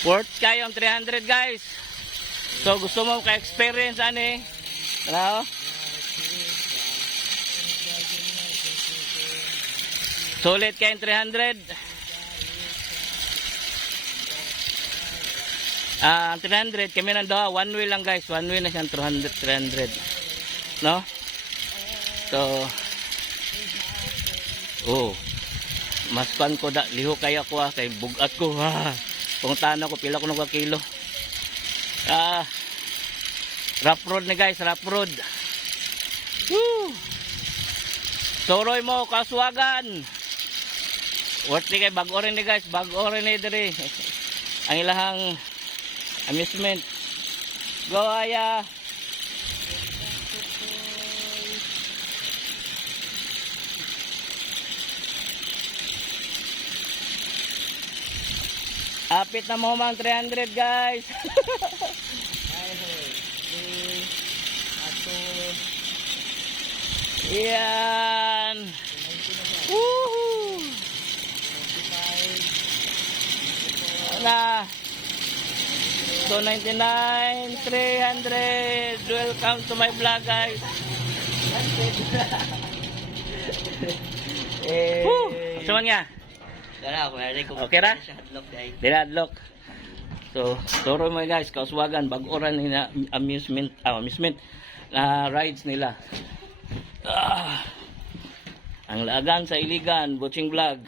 Worth kayo ang 300 guys. So gusto mo ka-experience ani? Ano? Sulit kayo 300. Ang 300 kami nandoon, one way lang guys, one way na siyang 300. No? So mas pan ko da liho kaya ko kay bugat ko Puntahan ako pila ko ng kilo. Rough road na guys, rough road. Woo! Soroy mo Kaswagan. Worth kay bag-o rin ni guys, bag-o rin ni diri. Ang ilahang amusement. Go Aya. Apit na mo mang 300 guys. Yan. Woohoo. Na. 299, 300. Welcome to my vlog guys. Saan nga? Okay ra? Dinadlock. So, toro mo guys, Kaswagan, bag-oran na amusement rides nila. Ang lagan sa Iligan, Butching Vlog.